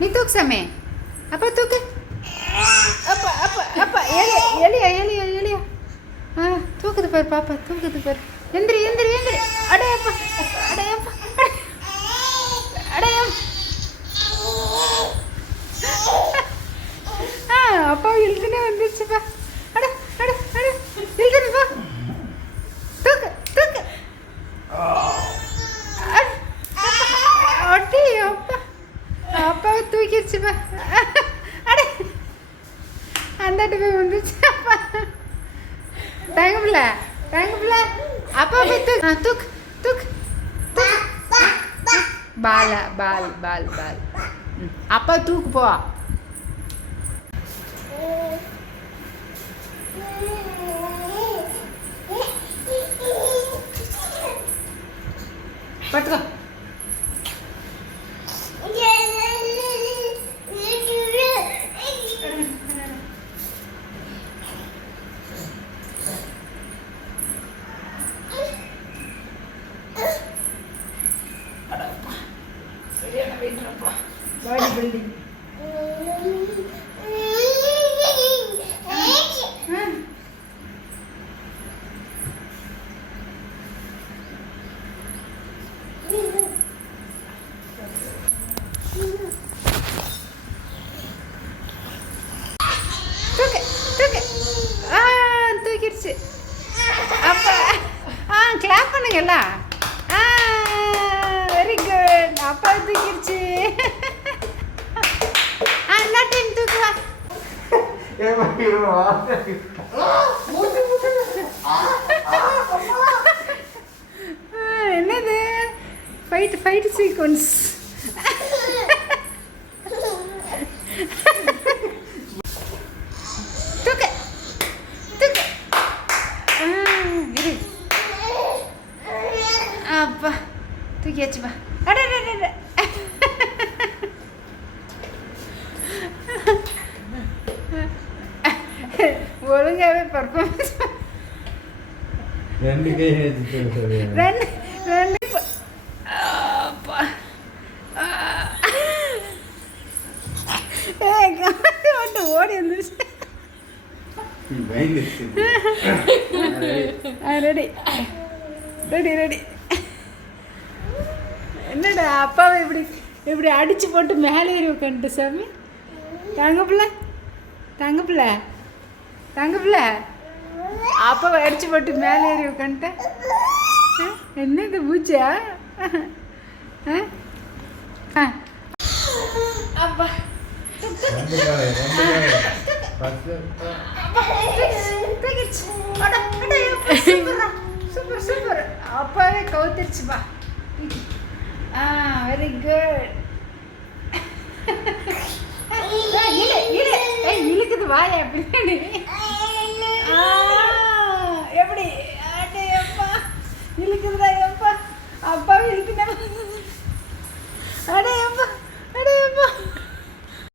தூக்கு சாமி. அப்பா தூக்கு. அப்பா அப்பா அப்பா எலியா எலியா எலியா எலியா. ஆ தூக்குது பாரு பாப்பா தூக்குது பாரு. எந்திரி எந்திரி எந்திரி. அடையப்பா அடையப்பா. அடையம் ஆ அப்பா இழுத்துனே வந்துருச்சுப்பா அட அட அட இழுத்துட்டு போ தூக்கு தூக்கு அட, அடி அப்பா அப்பாவை தூக்கிடுச்சுப்பா அட அந்த போய் வந்துச்சு அப்பா தங்க பிள்ள தங்க பிள்ள. அப்பா போய் தூக் தூக் தூக் பால பால் பால் பால். அப்பா தூக்கு போ. பட்டுக்கோ. Body building. தூக்கிடுச்சு. அப்போ ஆ கிளாப் பண்ணுங்கல்ல ஆ, என்னது? ஃபைட் ஃபைட் சீக்வன்ஸ் தூக்கு. தூக்கு. ஆ, அப்பா. தூக்கியாச்சுப்பா அட. ஒழுங்காவே பர்ஃபார்மன்ஸ் ரெண்டு கை ரெண்டு ரெண்டு ஓடி வந்துருச்சு. ரெடி. Ready ready. என்னடா அப்பாவை இப்படி இப்படி அடிச்சு போட்டு மேலே ஏறி உட்காந்துட்டு சாமி? தங்க பிள்ளை தங்க பிள்ளை தங்க பிள்ளை அப்பாவை அடிச்சு போட்டு மேலே ஏறி உட்காந்துட்டேன் என்ன இந்த பூச்சியா ஆ? ஆ. அப்பா. Super super. அப்பாவே கவுத்துருச்சுப்பா ஆ வெரி குட் இழுக்குது வாயா பின்னாடி. எப்படி? அடே அப்பா இழுக்குதுடா அப்பா. அப்பா இழுக்குதா அடே அப்பா.